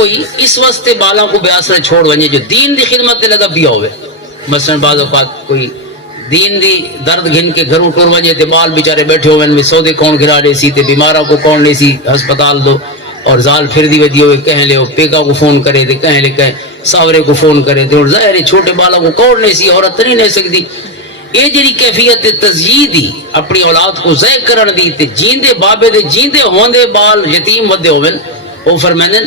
کوئی اس واسطے بالا کو بیاسرا چھوڑ ونجے جو دین دی خدمت لگا پیا ہوئے. مثلا بعض اوقات کوئی دین دی درد گھن کے گھروں ٹور وجے تے بال بیچارے بیٹھے ہوئے میں سودے کون گھرا دے سی تے بیماروں کو کون لے سی ہسپتال دو اور زال پھر دی ودی ہوئے کہیں لے پیکا کو فون کرے تے کہیں لے کہیں ساورے کو فون کرے تے اور ظاہر ہے چھوٹے بالوں کو کون لے سی عورت نہیں لے سکتی. یہ جڑی کیفیت تزیید دی اپنی اولاد کو ضائع کرن دی تے جیندے بابے دے جیندے ہوندے بال یتیم ودے ہوئے وہ فرمائیں.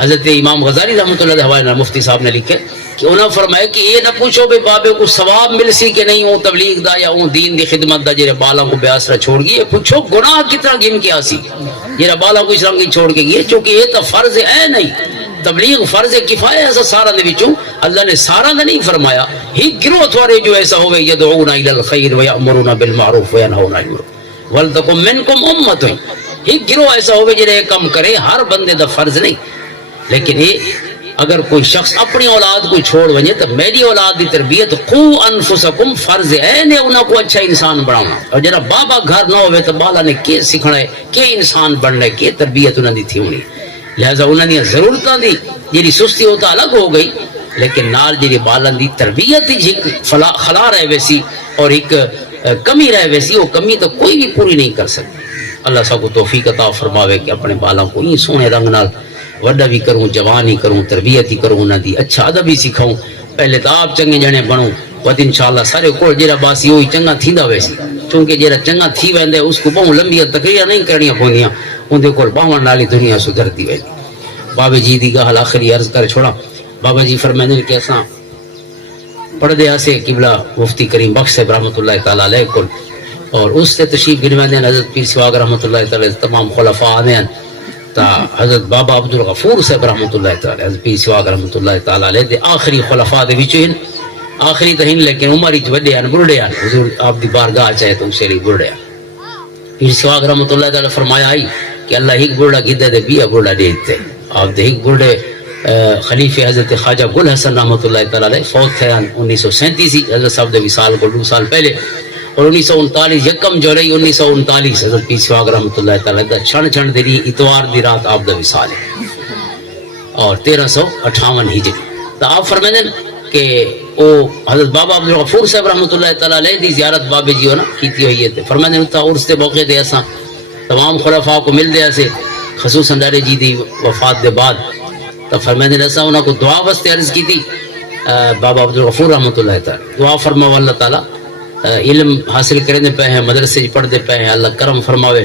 حضرت امام غزالی رحمۃ اللہ علیہ حوالے مفتی صاحب نے لکھے کہ انہوں نے فرمایا کہ یہ نہ پوچھو بے بابے کو ثواب مل سی کہ نہیں ہوں تبلیغ دا یا ہوں دین دی خدمت دا جرے بالا کو بے آسرا چھوڑ گئی. پوچھو گناہ کتنا گن کے آسی جرے بالا کو اسلام کی چھوڑ کے گئی چونکہ یہ تو فرض ہے نہیں. تبلیغ فرض کفایہ ایسا سارا دے وچوں اللہ نے سارا دا نہیں فرمایا. ہی گروہ تھوڑے جو ایسا ہوئے یدعون الی الخیر ویأمرون بالمعروف وینہون عن المنکر ولتکن منکم امۃ. ہی گروہ ایسا ہوئے جنہیں کم کرے ہر بندے دا فرض نہیں. لیکن یہ اگر کوئی شخص اپنی اولاد کو چھوڑ ونجے تو میری اولاد دی تربیت قو انفسکم فرض ہے نے انہوں کو اچھا انسان بنانا. اور جنہا بابا گھر نہ ہوئے تو بالا نے کیا سکھنا ہے کہ انسان بننا ہے کہ تربیت انہوں دی تھی ہونی. لہذا انہوں نے ضرورتاں دی جیری سستی ہوتا الگ ہو گئی لیکن نال جیری بالن دی تربیت ایک خلا رہے ویسی اور ایک کمی رہے ویسی وہ کمی تو کوئی بھی پوری نہیں کر سکتی. اللہ سب کو توفیق عطا فرماوے کہ اپنے بالاں کو یہ سونے رنگ نال وڈا بھی کروں جوان ہی کروں تربیت ہی کروں انہاں دی اچھا ادب ہی سکھاؤں. پہلے تو آپ چنگے جنے بنوں ود انشاءاللہ سارے کو جڑا باسی ہوئی چنگا تھیندا ویسی چونکہ جڑا چنگا تھی ویندے اس کو بہوں لمبی تقریر نہیں کرنی پوندیاں ان دے کول باہن نالی دنیا سدھرتی ویندی. بابا جی دی گل آخری عرض کر چھوڑا. بابا جی فرمائیں کہ اساں پڑھ دے اسے قبلہ مفتی کریم بخش صاحب رحمۃ اللہ تعالی علیہ کو اور اس سے تشریف گنواندے حضرت پیر سواگ رحمۃ اللہ تعالی تمام خلفاء آدھے تا حضرت بابا عبد الغفور صاحب رحمۃ اللہ تعالی حضرت پیر سواگ رحمۃ اللہ تعالی علیہ دے آخری خلفاء دے وچ ہیں. آخری تو ہیں لیکن عمر وچ وڈے ہیں بڑھڑے ہیں. حضور آپ دی بارگاہ چاہے تو اسے لی بڑھڑے ہیں. پیر سواگ رحمۃ اللہ تعالی فرمایا ہی کہ اللہ ایک بڑھڑا گدے دے بیا بڑھڑا دیتے. آپ دے ایک بڑھڑے خلیفہ حضرت خواجہ گل حسن رحمۃ اللہ تعالی علیہ فوت تھے 1937 حضرت صاحب دے وصال کو 2 سال پہلے اور 1939 یکم جولائی 1939 حضرت پیر سواگ رحمۃ اللہ تعالی دا چھن چھن دی اتوار دی رات آپ دا وصال ہے اور 1358 ہجری. تو آپ فرمائیں کہ او حضرت بابا عبد الغفور صاحب رحمۃ اللہ تعالی علیہ دی زیارت بابے جی ہونا کیتی ہوئی ہے. فرمائیں تا عرس دے موقع دے اساں تمام خلفاء کو مل دے اسے خصوصاً ڈارے جی دی وفات دے بعد تو فرمائیں اساں انہاں کو دعا واسطے عرض کی تھی. بابا عبد الغفور رحمۃ اللہ تعالی دعا فرماو اللہ تعالی علم حاصل کرنے پہ ہیں مدرسے پڑھتے پہ ہیں اللہ کرم فرماوے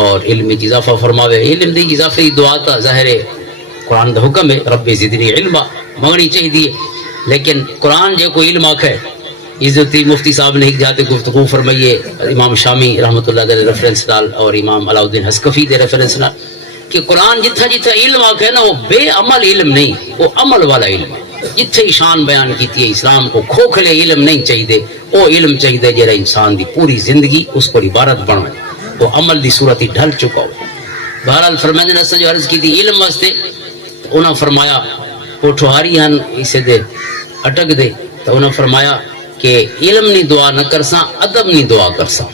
اور علم کی اضافہ فرماوے. علم دی اضافی دعا تا ظاہر ہے قرآن دا حکم ہے رب زدنی علما مانگنی چاہیے لیکن قرآن جو کوئی علم آکھے عزتی مفتی صاحب نے ایک جاتے گفتگو فرمائیے امام شامی رحمۃ اللہ علیہ ریفرنس نال اور امام علاء الدین حسکفی دے ریفرنس نال کہ قرآن جتھا جتھا علم آکھے نا وہ بے عمل علم نہیں وہ عمل والا علم ہے. جتھے شان بیان کیتی ہے اسلام کو کھوکھلے علم نہیں چاہیے وہ علم چاہیے جہاں انسان دی پوری زندگی اس کو عبارت بنائے وہ عمل دی صورت ہی ڈھل چکا ہو. بہرحال فرمائیں نے جو عرض کی تھی علم واسطے انہوں فرمایا پوٹھوہاری ہن اسے دے اٹک دے تو انہوں فرمایا کہ علم نہیں دعا نہ کرساں ادب نہیں دعا کرساں.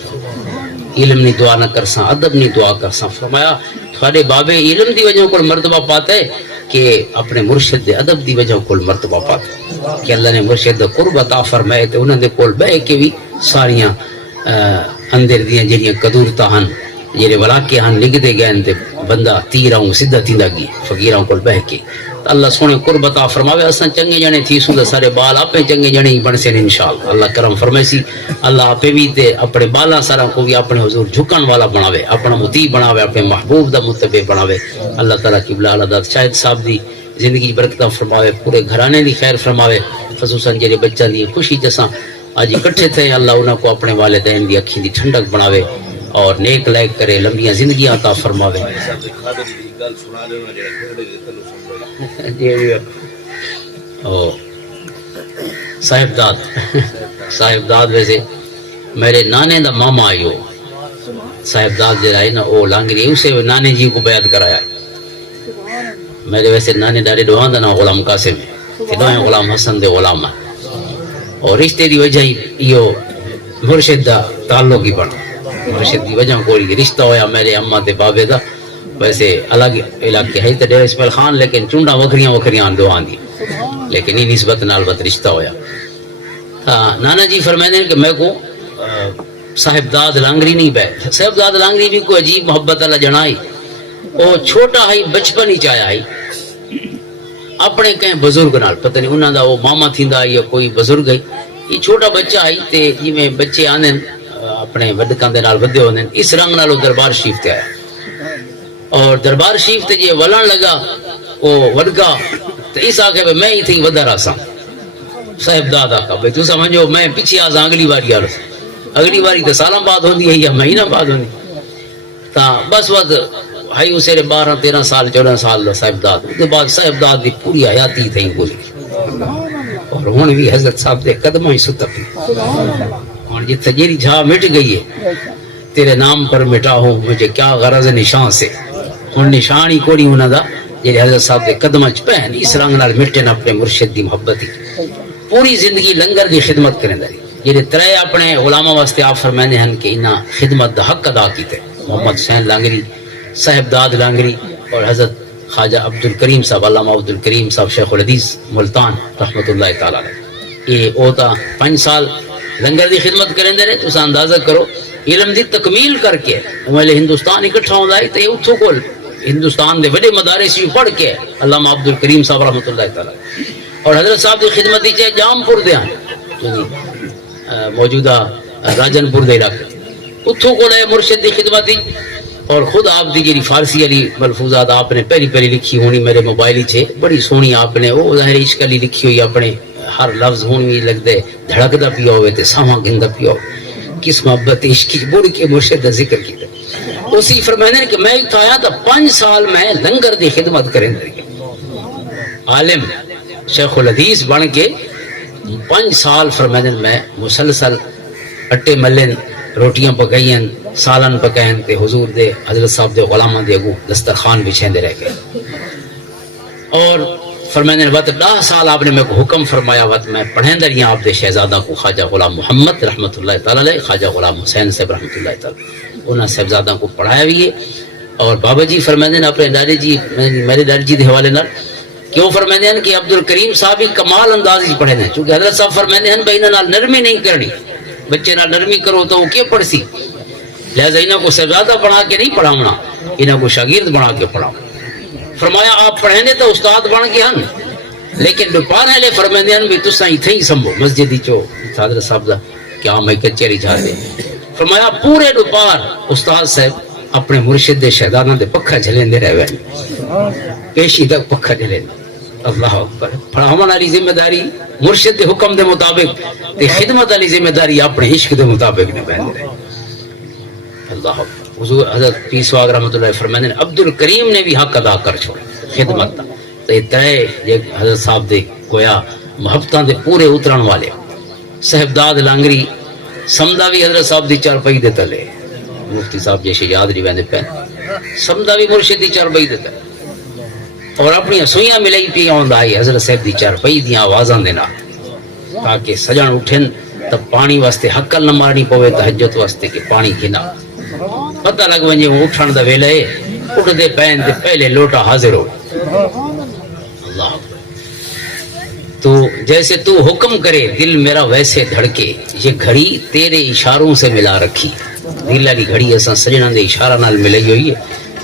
علم نہیں دعا نہ کرساں ادب نہیں دعا کرساں. فرمایا تھوڑے بابے علم دی وجہ کو مرتبہ پاتا ہے کہ اپنے مرشد دے ادب دی وجہ کول مرتبہ پاتا کہ اللہ نے مرشد دا قرب عطا فرمائے تے انہاں دے کول بہ کے بھی ساریاں اندر دیاں جڑیاں قدورتاں ہن جڑے ولاکے ہن لکھدے گئے تے بندہ تیراں سیدھا تیندا گئی فقیراں کول بہ کے اللہ سونے قرب عطا فرماوے. اساں چنگے جنے تھی سوں سارے بال اپے چنگے جنے ہی بن سن انشاءاللہ. اللہ کرم فرمائے سی اللہ اپے بھی تے اپنے بالا سارا کو بھی اپنے حضور جھکن والا بناوے اپنا مطیع بناوے اپنے محبوب دا متبع بناوے. اللہ تعالیٰ قبلہ اعلیٰ شاہد صاحب دی زندگی برکتاں فرماوے پورے گھرانے دی خیر فرماوے خصوصاً جڑے بچہ دی خوشی جساں آج اکٹھے تھے اللہ انہاں کو اپنے والدین دی اکھی دی ٹھنڈک بناوے اور نیک لائق کرے لمبیاں زندگیاں عطا فرماوے. صاحب داد ویسے میرے نانے دا ماما آئیو صاحب داد جو ہے نا وہ لانگری اسے نانے جی کو بیعت کرایا. میرے ویسے نانے ڈارے دوہاں دا نا غلام قاسم ہے دوہیں غلام حسن دے غلام ہے اور رشتے دی وجہ یہ مرشد دا تعلق ہی بنا مرشد دی وجہ کوئی رشتہ ہویا میرے اماں دے بابے دا ویسے الگ علاقے ہے تو ڈیرہ اسماعیل خان لیکن چونڈا وکھریاں وکھریاں دو آندی لیکن یہ نسبت نال بت رشتہ ہویا. نانا جی فرمائے کہ میں کو صاحبزاد لانگری نہیں بیٹھ صاحبزاد لانگری بھی کوئی عجیب محبت اللہ جنائی وہ چھوٹا ہے بچپن ہی چاہیا ہے اپنے کہیں بزرگ نال پتہ نہیں انہاں دا وہ ماما تھیندا یا کوئی بزرگ ہے یہ چھوٹا بچہ ہے تے جویں بچے آندے اپنے وڈکاں دے نال ودے ہوندے اس رنگ نال دربار شریف تے آیا اور دربار شریف تے جے ولن لگا وہ وڈکا تے اس آکھے میں ہی تھی ودا راساں صاحبزاد آقا بھئی تو سمجھو میں پیچھے آساں اگلی باری آ رہا اگلی باری تو سالوں بعد ہوندی ہے یا مہینہ بعد ہوندی تا بس وقت ہائی اسے 12-13 سال 14 سال صاحبزاد اس کے بعد صاحبزاد دی پوری حیاتی تھی گزری اور ہن بھی حضرت صاحب دے قدموں ہی ست پئی اور جتھے جیری جھا مٹ گئی ہے تیرے نام پر مٹا ہو مجھے کیا غرض نشان سے ہن نشان ہی کوئی انہاں دا جڑے حضرت صاحب دے قدماں چ پہن اس رنگ نال مٹن اپنے مرشد دی محبت ہی پوری زندگی لنگر دی خدمت کریں دے جڑے ترے اپنے غلاماں واسطے آپ فرماندے ہیں کہ انہاں خدمت دا حق ادا کیتے محمد حسین لانگری صاحبزاد لانگری اور حضرت خواجہ عبد الکریم صاحب علامہ عبد الکریم صاحب شیخ الحدیث ملتان رحمۃ اللہ تعالی علیہ یہ اوتا 5 سال لنگر دی خدمت کریں دے تو اندازہ کرو علم دی تکمیل کر کے ویلے ہندوستان اکٹھا ہوندا ہے تے اتھوں کول ہندوستان دے بڑے مدارس وچ پڑھ کے علامہ عبد الکریم صاحب رحمۃ اللہ تعالی اور حضرت صاحب دی خدمت دی چے جام پور دے موجودہ راجن پور دے علاقے اتھوں کول مرشد دی خدمت دی اور خود آپ دی جی فارسی علی ملفوظات آپ نے پہلی لکھی ہونی میرے موبائل چھے بڑی سونی آپ نے وہ ظاہر عشق علی لکھی ہوئی اپنے ہر لفظ ہونی لگ دے دھڑکدا پیا ہوئے تے ساواں گندا پیا ہو کس محبت عشق کی بڑھ کے مرشد دا ذکر کیتا اسی فرمانے کہ میں ایک آیا تھا 5 سال میں لنگر دی خدمت کریں دے عالم شیخ الحدیث بن کے 5 سال فرمانے میں مسلسل اٹے ملن روٹیاں پکائیں سالن پکائیں تے حضور دے حضرت صاحب دے غلاماں دے اگوں دسترخوان بچھیندے رہ گئے اور فرمانے وقت 10 سال آپ نے میں کو حکم فرمایا وقت میں پڑھیندہ رہی آپ دے شہزادہ کو خواجہ غلام محمد رحمۃ اللہ تعالی علیہ خواجہ غلام حسین صاحب رحمۃ اللہ تعالی انہاں صاحبزادہ کو پڑھایا بھی ہے اور بابا جی فرماندے نے اپنے ڈیڈی جی میرے ڈیڈی جی دے حوالے نال کیوں فرماندے ہیں کہ عبد الکریم صاحب ہی کمال انداز وچ پڑھے ہیں چونکہ حضرت صاحب فرماندے ہیں بھائی انہاں نال نرمی نہیں کرنی بچے نال نرمی کرو تو وہ کیا پڑھ سی لہذا انہاں کو صاحبزادہ بنا کے نہیں پڑھاونا انہاں کو شاگرد بنا کے پڑھاؤ فرمایا آپ پڑھنے تو استاد بن کے ہن لیکن دوپہر والے فرماندے ہیں بھی تساں ایتھے ہی سمبھو مسجد چو حضرت صاحب دا کیا میں کچہری جا دے فرمایا پورے دوپہر استاد صاحب اپنے مرشد دے شہزاداں دے پکھا جھلیندے رہے پیشی تک پکھا جھلیندے اللہ اکبر پڑھاون والی ذمہ داری مرشد دے حکم دے مطابق تے خدمت والی ذمہ داری اپنے عشق دے مطابق نے بہن رہے اللہ اکبر حضور حضرت پیر سواگ رحمۃ اللہ فرمانے عبد الکریم نے بھی حق ادا کر چھوڑا خدمت دا تے تے حضرت صاحب دے کویا محبتاں دے پورے اترن والے صاحبزاد لانگری سمدا بھی حضرت صاحب دی چارپائی دے تلے مفتی صاحب جیسے یاد نہیں ویندے پے سمدا بھی مرشد دی چارپائی دے تلے اور اپنی سوئیاں ملائی پی آندا ہے حضرت صاحب دی چارپائی دی آوازاں دے نال تاکہ سجن اٹھن تب پانی واسطے حقل نہ مارنی پوے تہجد واسطے کہ پانی گھنا پتہ لگ ونجے اٹھن دا ویلے اٹھ دے پین تے پہلے لوٹا حاضر ہو اللہ تو جیسے تو حکم کرے دل میرا ویسے دھڑکے یہ گھڑی تیرے اشاروں سے ملا رکھی دل والی گھڑی اساں سجنا دے اشارہ نال ملائی ہوئی ہے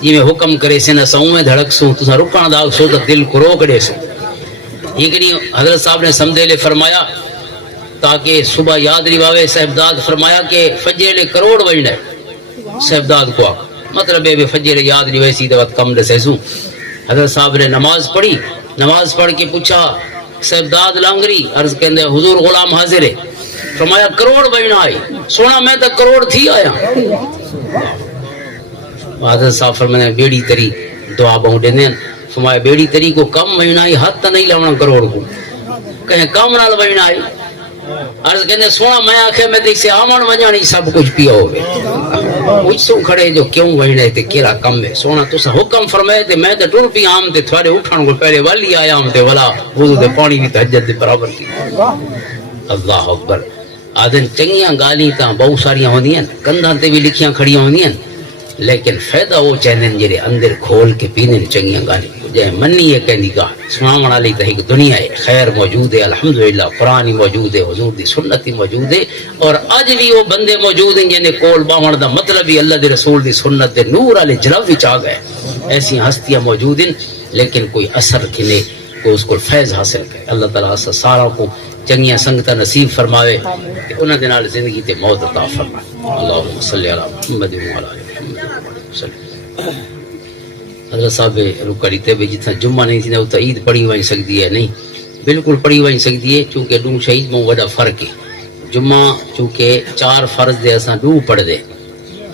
جی میں حکم کرے سے نہ سوں میں دھڑک سوں تساں رکن دا سو تے دل کو روک دے سو یہ حضرت صاحب نے سمدے لے فرمایا تاکہ صبح یاد رواوے صاحبزاد فرمایا کہ فجر کروڑ وجنا صاحبزاد کو مطلب ہے فجر یاد رویسی دے وقت کم دے سوں حضرت صاحب نے نماز پڑھی نماز پڑھ کے پوچھا صاحبزاد لانگری عرض کہندے حضور غلام حاضر ہے فرمایا کروڑ بجنا آئی سونا میں تو کروڑ تھی آیا حضرت صاحب فرمایا بیڑی تری دعا بہوں دیندے فرمایا بیڑی تری کو کم بجنا آئی ہاتھ نہیں لاؤنا کروڑ کو کہیں کم نال بجنا آئی عرض کہندے سونا میں آکھے میں دیکھ سے آمن وجانی سب کچھ پیا ہوئے کچھ سو کھڑے جو کیوں وجنے تے کیرا کم ہے سونا تو حکم فرمائے تے میں تے ٹر پی آم تے تھوڑے اٹھن کو پہلے والی آیا ہم تے ولا وضو تے پانی بھی تہجد دے برابر کی اللہ اکبر آدن چنگیاں گالی تاں بہت ساریاں ہوندیاں کندھاں تے بھی لکھیاں کھڑیاں ہوندیاں لیکن فائدہ وہ چاہتے ہیں جڑے اندر کھول کے پینے چنگیاں گالیاں جے منی ہے کہندی گاہ سناون والی تے ایک دنیا ہے خیر موجود ہے الحمدللہ قرآن ہی موجود ہے حضور دی سنت ہی موجود ہے اور اج بھی وہ بندے موجود ہیں جن کول باہن دا مطلب ہی اللہ دے رسول دی سنت دے نور والے جلو وچ آ گئے ایسی ہستیاں موجود ہیں لیکن کوئی اثر کھلے کوئی اس کو فیض حاصل کرے اللہ تعالیٰ سارا کو چنگیاں سنگتاں نصیب فرماوے کہ انہاں دے نال زندگی تے موت عطا فرمائے اللہم صلی علی محمد و علی محمد صلی حضرت صاحب رکڑی تے بھی جتنا جمعہ نہیں تھی اتنا عید پڑھی وہیں سکتی ہے نہیں بالکل پڑھی وہیں سکتی ہے چونکہ ڈوں شہید میں وڈا فرق ہے جمعہ چونکہ 4 فرض دے اساں ڈوں پڑھ دے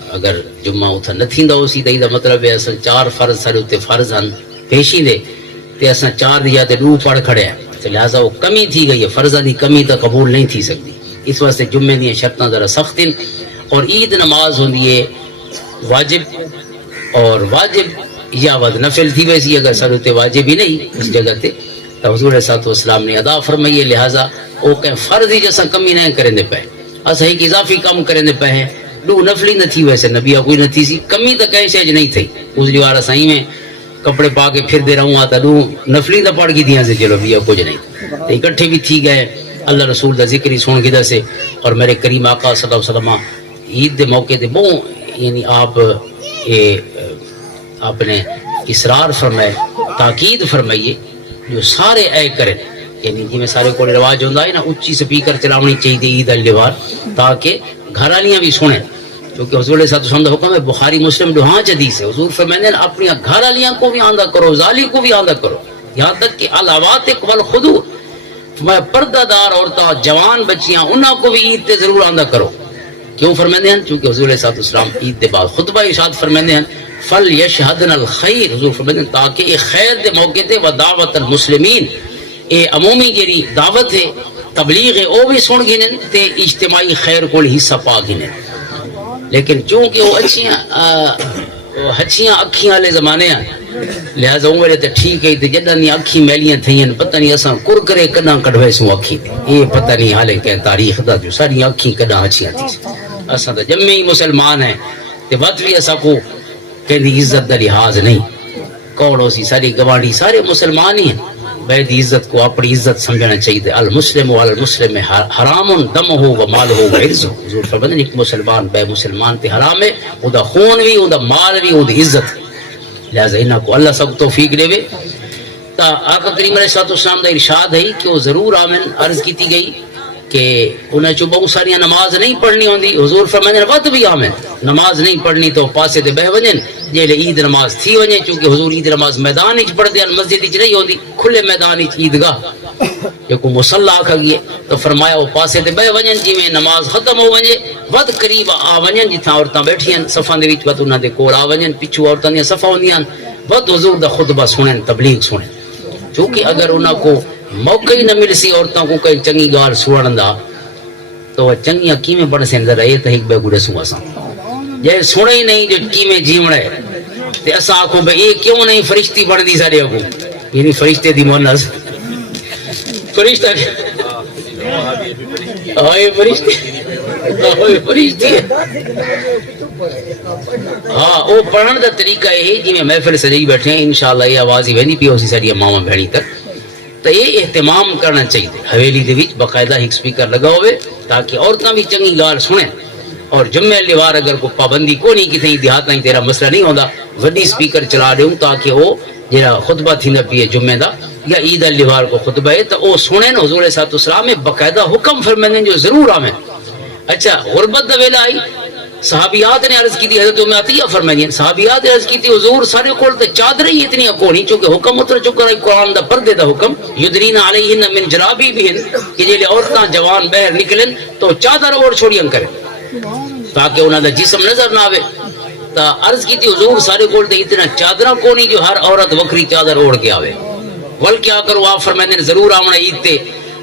اگر جمعہ اتنا نہ تھیندا ہوسی تے دا مطلب ہے اساں 4 فرض سارے تے فرض ہن پیشی دے تے اساں 4 دیا تے ڈوں پڑھ کھڑے ہیں لہٰذا وہ کمی تھی گئی ہے فرضاں دی کمی تو قبول نہیں تھی سکتی اس واسطے جمعے دی شرطاں ذرا سخت ہیں اور عید نماز ہوندی ہے واجب اور واجب یا ود نفل تھی ویسی اگر سر تے واجب ہی نہیں اس جگہ تے تو حضور صلی اللہ علیہ وسلم نے ادا فرمائی ہے لہٰذا وہ کہ فرض ہی جیسا کمی نہیں کریں دے پے اسا ایک اضافی کم کریں دے پے ہیں دو نفلی نہ تھی ویسے نبی کوئی نہ تھی سی کمی تو کہیں شے نہیں تھی اس لیوار سائیں میں کپڑے پا کے پھر دے رہا تا دو نفلی دا پڑھ کی دیاں سے چلو بیا کچھ نہیں تو اکٹھے بھی تھی گئے اللہ رسول دا ذکر ہی سن کے سے اور میرے کریم آقا صلی اللہ علیہ وسلم عید دے موقع تے بہت یعنی آپ اپنے اصرار فرمائے تاکید فرمائیے جو سارے اے کریں یعنی جی میں سارے کو رواج ہوتا ہے نا اچھی سپیکر چلاونی چاہیے عید الوار تاکہ گھر والیاں بھی سنیں کیونکہ حضور علیہ الصلوۃ والسلام کا حکم ہے بخاری مسلم دہاں حدیث ہے حضور فرماتے ہیں اپنی گھر والیاں کو بھی آندہ کرو زالی کو بھی آندہ کرو یہاں تک کہ الواتق والخدور میں پردہ دار عورتاں جوان بچیاں انہاں کو بھی عید تے ضرور آندہ کرو کیوں فرماتے ہیں چونکہ حضور علیہ الصلوۃ والسلام عید کے بعد خطبہ ارشاد فرماتے ہیں فل یشہدن الخیر حضور فرماتے ہیں تاکہ یہ خیر دے موقع تے و دعوت المسلمین اے عمومی جڑی دعوت ہے تبلیغ ہے وہ بھی سن گنن تے اجتماعی خیر کو حصہ پا گنن لیکن چونکہ وہ اچھیاں اکھیاں والے زمانے ہیں لہذا وہ تے ٹھیک ہے تے جڈاں دی اکھی میلیاں تھیاں پتہ نہیں اساں کرکرے کڈاں کڈوے سو اکھی تے یہ پتہ نہیں حالے کہ تاریخ دا جو ساری اکھی کڈاں اچھیاں تھی اساں تے جمع ہی مسلمان ہیں تے وقت بھی اساں کو کہندی عزت دا لحاظ نہیں کون ہو سی ساری گوانڈی سارے مسلمان ہی ہیں بے دی عزت کو اپنی عزت سمجھنا چاہیے المسلم والمسلم حرام دمہ و مالہ و عرضہ حضور فرماتے ہیں ایک مسلمان بے مسلمان تے حرام ہے او دا خون بھی او دا مال بھی او دی عزت لہذا انہاں کو اللہ سب توفیق دے وے تا آقا کریم علیہ الصلوۃ والسلام دا ارشاد ہے کہ وہ ضرور آمن عرض کیتی گئی کہ انہیں جو بہت ساری نماز نہیں پڑھنی ہوندی حضور فرماتے ہیں وقت بھی آمن نماز نہیں پڑھنی تو پاسے تے بہ ونجن جیلے عید نماز تھی ونجے چونکہ حضور عید نماز میدان وچ پڑھدے ہیں مسجد وچ نہیں ہوندی کھلے میدان وچ عیدگاہ یہ کو مصلی آکھا گیا تو فرمایا وہ پاسے تے بہ ونجن جی میں نماز ختم ہو ونجے ود قریب آ ونجن جتھاں عورتاں بیٹھیاں صفاں دے وچ ود انہاں دے کول آ ونجن پچھو عورتاں دی صفاں ہوندیاں ود حضور دا خطبہ سنن تبلیغ سنن کیونکہ اگر انہاں کو موقع ہی نہ مل سی عورتوں کو کوئی چنگی گال سنن دا تو وہ چنگیاں کیویں بڑھ سن ذرا یہ تے ایک بے گڑے سو اساں جے سنے ہی نہیں جو کیویں جیونا ہے تے اساں آکھو بھئی یہ کیوں نہیں فرشتی بڑھدی سارے کو یعنی فرشتے دی مونس فرشتہ ہائے فرشتے ہائے فرشتے ہاں وہ پڑھن دا طریقہ یہ جی میں محفل سجی بیٹھے ہیں انشاءاللہ یہ آواز ہی ویندی پی ہوسی ساری ماما بہنی تک تو یہ اہتمام کرنا چاہیے حویلی دے وچ باقاعدہ ایک سپیکر لگا ہوئے تاکہ عورتاں بھی چنگی گال سنیں اور جمعہ لیوار اگر کوئی پابندی کو نہیں کتنی دیہات نہیں تیرا مسئلہ نہیں ہوندا وڈی سپیکر چلا دوں تاکہ وہ جڑا خطبہ تھیندا پیے جمعہ دا یا عید الوار کو خطبہ ہے تو وہ سنیں حضور صلی اللہ علیہ وسلم میں باقاعدہ حکم فرماندے جو ضرور آویں اچھا غربت دا ویلا آئی صحابیات نے عرض کی تھی حضرت ام عطیہ فرمائی ہیں صحابیات نے عرض کی تھی حضور سارے کول تے چادر ہی اتنی کونی چونکہ حکم اتر چکا ہے قرآن دا پردے دا حکم یدرین علیہن من جرابیبہن کہ جے عورتاں جوان باہر نکلن تو چادر اوڑ چھوڑیاں کریں تاکہ انہاں دا جسم نظر نہ آوے تا عرض کی تھی حضور سارے کول تے اتنا چادراں کونی جو ہر عورت وکری چادر اوڑ کے آوے ول کیا کرو آپ فرماتے ہیں ضرور آونا عید تے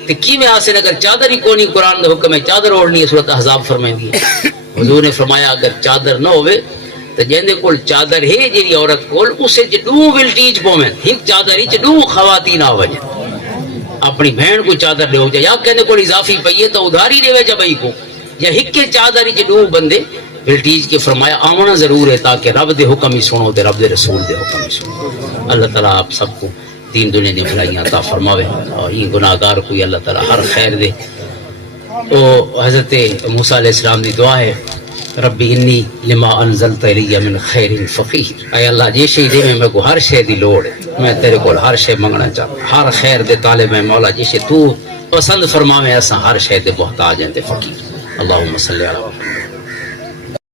تے کیویں آسن اگر چادر ہی کونی قرآن دا حکم ہے چادر اوڑنی ہے سورۃ احزاب فرمائندی ہے حضور نے فرمایا اگر چادر نہ ہوئے تو جیندے کول چادر ہے جیری عورت کول اسے جدو ولٹیج پومن ایک چادر ہی جدو خواتین آوجن اپنی بہن کو چادر دے ہو جائے یا کہندے کول اضافی پئیے تو ادھاری دے وے جا بھائی کو یا ہکے چادر ہی جدو بندے بلٹیج کے فرمایا آمنا ضرور ہے تاکہ رب دے حکم ہی سنو تے رب دے رسول دے حکم ہی سنو. اللہ تعالیٰ آپ سب کو دین دنیا دی بھلائیاں عطا فرماوے اور یہ گناہگار کوئی اللہ تعالیٰ ہر خیر دے. تو حضرت موسیٰ علیہ السلام دی دعا ہے ربی انی لما انزلت الی من خیر فقیر. اے اللہ جی شے دے میں کو ہر شے دی لوڑ ہے, میں تیرے کول ہر شے منگنا چاہتا, ہر خیر دے طالب میں مولا جی شے تو پسند فرماویں اساں ہر شے دے محتاج ہیں تے فقیر. اللہم صلی علی محمد.